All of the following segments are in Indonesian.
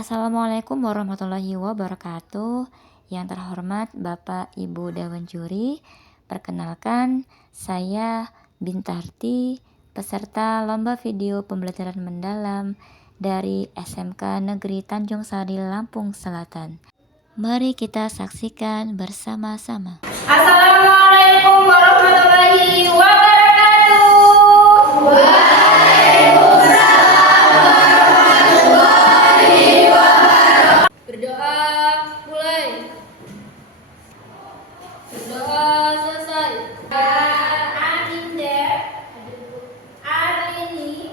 Assalamualaikum warahmatullahi wabarakatuh. Yang terhormat Bapak Ibu Dewan Juri, perkenalkan saya Bintarti, peserta lomba video pembelajaran mendalam dari SMK Negeri Tanjung Sari, Lampung Selatan. Mari kita saksikan bersama-sama. Assalamualaikum warahmatullahi wabarakatuh. Berdoa mulai. Berdoa selesai. Amin deh. Hari ini.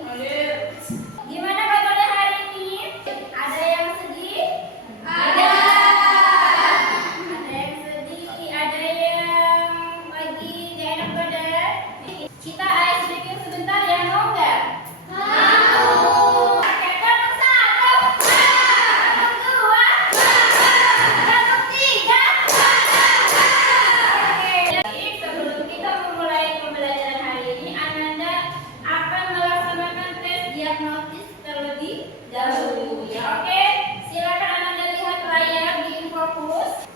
Gimana kabarnya hari ini? Ada yang sedih? Ada. Ada yang sedih. Ada yang lagi gak enak badan. Kita ice breaking sebentar ya, mau nggak? Mau. Oke, kamu satu. Kamu dua. Kamu tiga. Oke, jadi sebelum kita memulai pembelajaran hari ini, Ananda akan melaksanakan tes diagnosis terlebih dahulu. Ya, oke. Silakan Ananda lihat layar di Infokus.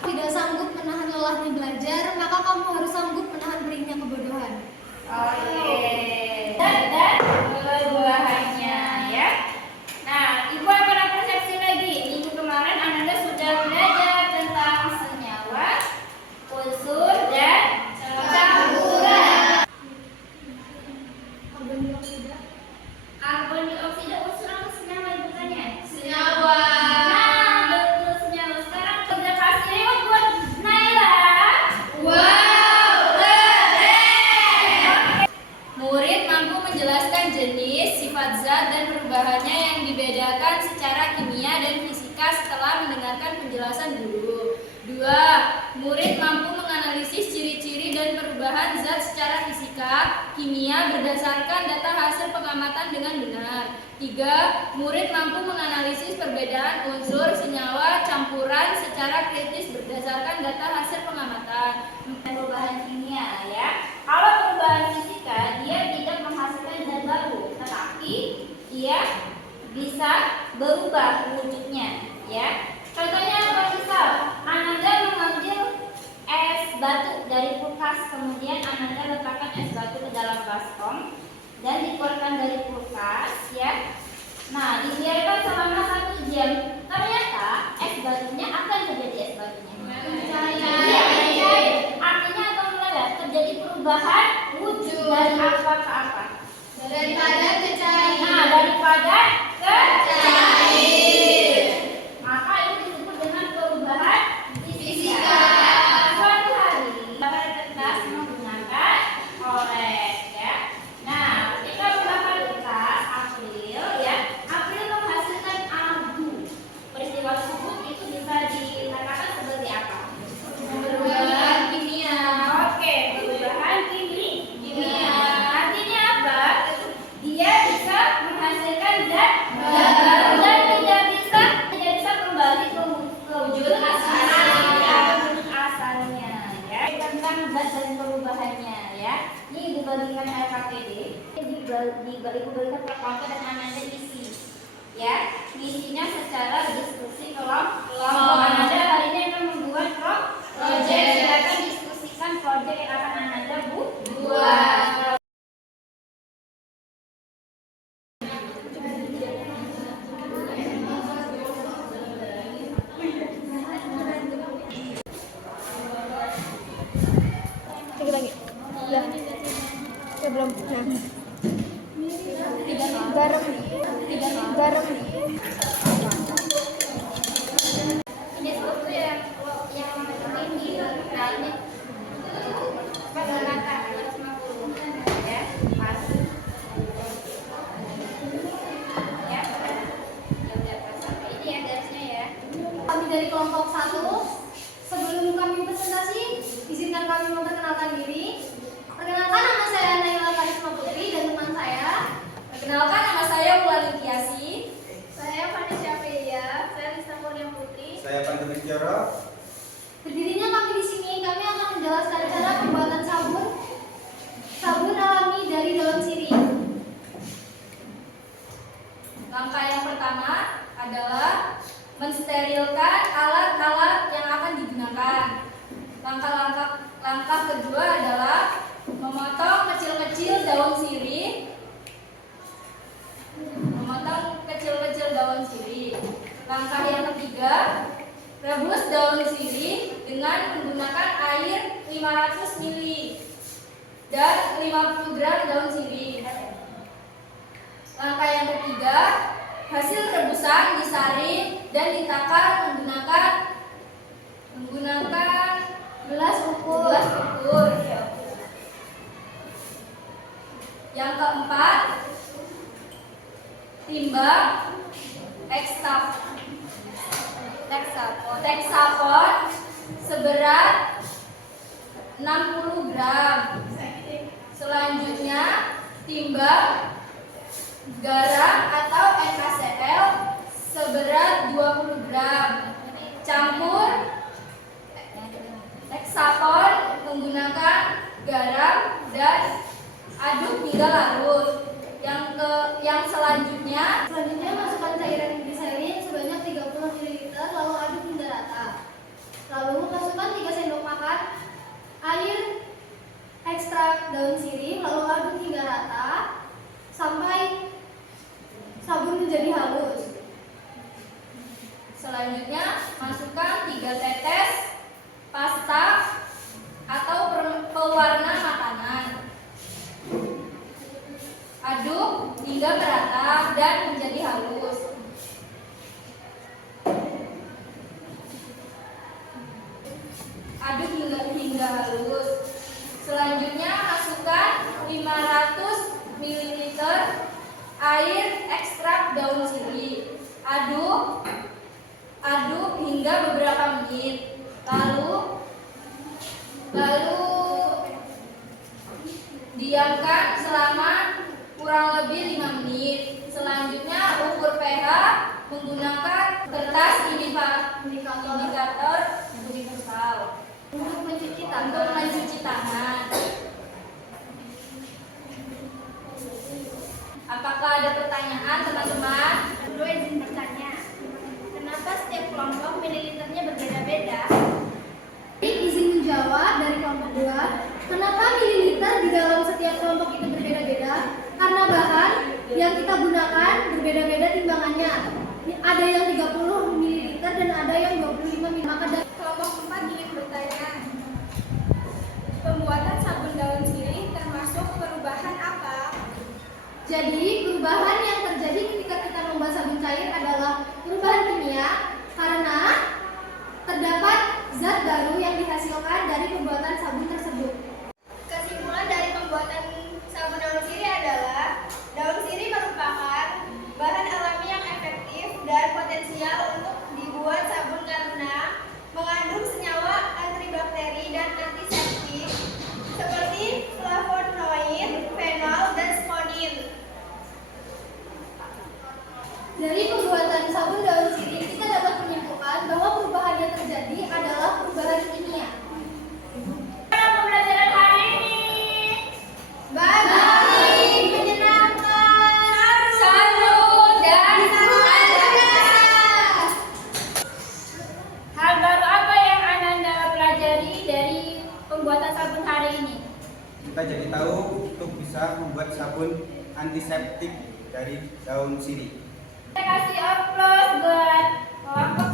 Tidak sanggup menahan lelahnya belajar, maka kamu harus sanggup menahan perihnya kebodohan. Oke. Dan buah-buahannya ya. Nah, Ibu akan persepsi lagi. Minggu kemarin Ananda sudah belajar tentang senyawa, unsur, dan campuran. Karbon dioksida. Karbon dioksida unsur apa senyawa, Ibu tanya? Senyawa. Nah, betul senyawa. Sekarang kita kasih lewat buat Naila. Wow, keren. Murid mampu menjelaskan jenis, sifat zat, dan perubahannya yang dibedakan secara kimia dan fisika setelah mendengarkan penjelasan guru. 2. Murid mampu menganalisis ciri-ciri dan perubahan zat secara fisika, kimia berdasarkan data hasil pengamatan dengan benar. 3. Murid mampu menganalisis perbedaan unsur, senyawa, campuran secara kritis berdasarkan data hasil pengamatan. Perubahan kimia ya. Kalau perubahan fisika, dia tidak menghasilkan zat baru, tetapi dia bisa berubah wujudnya ya. Contohnya apa? Misal Ananda mengambil es batu dari kulkas, kemudian Ananda letakkan es batu ke dalam baskom dan dikeluarkan dari kulkas ya. Nah, dibiarkan selama 1 jam. Ternyata es batunya akan terjadi es batunya. Iya, mencair. Artinya atau meleleh, terjadi perubahan wujud dari apa ke apa? Daripada ke cair. Nah, daripada ke Cair. maka itu disebut dengan perubahan fisika. Fisika. Suatu hari, bakar kertas menggunakan korek ya. Nah, ketika membakar kertas April ya, April menghasilkan abu. Peristiwa tersebut itu bisa dikatakan sebagai apa? Perubahan kimia. Oke, perubahan kimia. Artinya apa? Dia bisa menghasilkan zat baru dan tidak bisa kembali ke wujud asalnya ya. Tentang zat dan perubahannya ya. Ini dibagikan LKPD, dibagikan per kelompok dan Ananda isi. Ya, ngisinya secara diskusi kelompok. Ananda hari ini akan membuat project. Silakan diskusikan project yang akan Ananda buat. Lagi. Udah. Belum. Nah. Garam. Garam. Ini sesuatu yang ini nah ini pada kata 150 ya pas ya udah pas sampai ini ya garisnya ya. Kami dari kelompok 1. Sebelum kami presentasi, izinkan kami memperkenalkan diri. Perkenalkan, nama saya Naila Karisma Putri dan teman saya. Perkenalkan, nama saya Wulan Tiasi. Saya Vanessa Pria, saya Lisa Kurnia Putri. Saya Pandu Widyoro. Berdirinya kami di sini, kami akan menjelaskan cara pembuatan sabun alami dari daun sirih. Langkah yang pertama adalah mensterilkan alat-alat yang akan digunakan. Langkah kedua adalah memotong kecil-kecil daun sirih. Langkah yang ketiga, rebus daun sirih dengan menggunakan air 500 ml dan 50 gram daun sirih. Langkah yang ketiga, hasil rebusan disaring dan ditakar menggunakan gelas ukur. Yang keempat, timbang Texapon seberat 60 gram. Selanjutnya, timbang garam atau NaCl seberat 20 gram. Campur Texapon menggunakan garam dan aduk hingga larut. Yang selanjutnya Masukkan cairan gliserin sebanyak 30 ml lalu aduk hingga rata. Lalu masukkan 3 sendok makan air ekstrak daun sirih lalu aduk hingga rata sampai sabun menjadi halus. Selanjutnya, masukkan 3 tetes pasta atau pewarna makanan. Aduk hingga merata dan menjadi halus. Selanjutnya, masukkan 500 ml air ekstrak daun sirih. Aduk hingga beberapa menit. Lalu diamkan selama kurang lebih 5 menit. Selanjutnya, ukur pH menggunakan kertas indikator universal untuk mencuci tangan. Apakah ada pertanyaan, teman-teman? Perlu izin bertanya, kenapa setiap kelompok mililiternya berbeda-beda? Izin menjawab dari kelompok 2. Kenapa mililiter di dalam setiap kelompok itu berbeda-beda? Karena bahan yang kita gunakan berbeda-beda timbangannya. Ada yang 30 ml dan ada yang 25 ml. Maka dari Kelompok 4 ingin bertanya, pembuatan sabun daun sirih termasuk perubahan apa? Jadi, perubahan yang terjadi ketika kita membuat sabun cair adalah perubahan kimia karena terdapat zat baru yang dihasilkan dari pembuatan sabun tersebut. Kesimpulan dari pembuatan sabun daun sirih adalah daun sirih merupakan bahan alami yang efektif dan potensial untuk dibuat sabun karena mengandung senyawa antibakteri dan antiseptik seperti flavonoid, fenol, dan spodin. Dari pembuatan sabun daun sirih, kita dapat menyimpulkan bahwa perubahan yang terjadi adalah perubahan kimia. Pembelajaran hari ini Baik, menyenangkan. salut dan hal baru apa yang Ananda pelajari dari pembuatan sabun hari ini? Kita jadi tahu untuk bisa membuat sabun antiseptik dari daun sirih. Kita kasih aplaus buat kelompok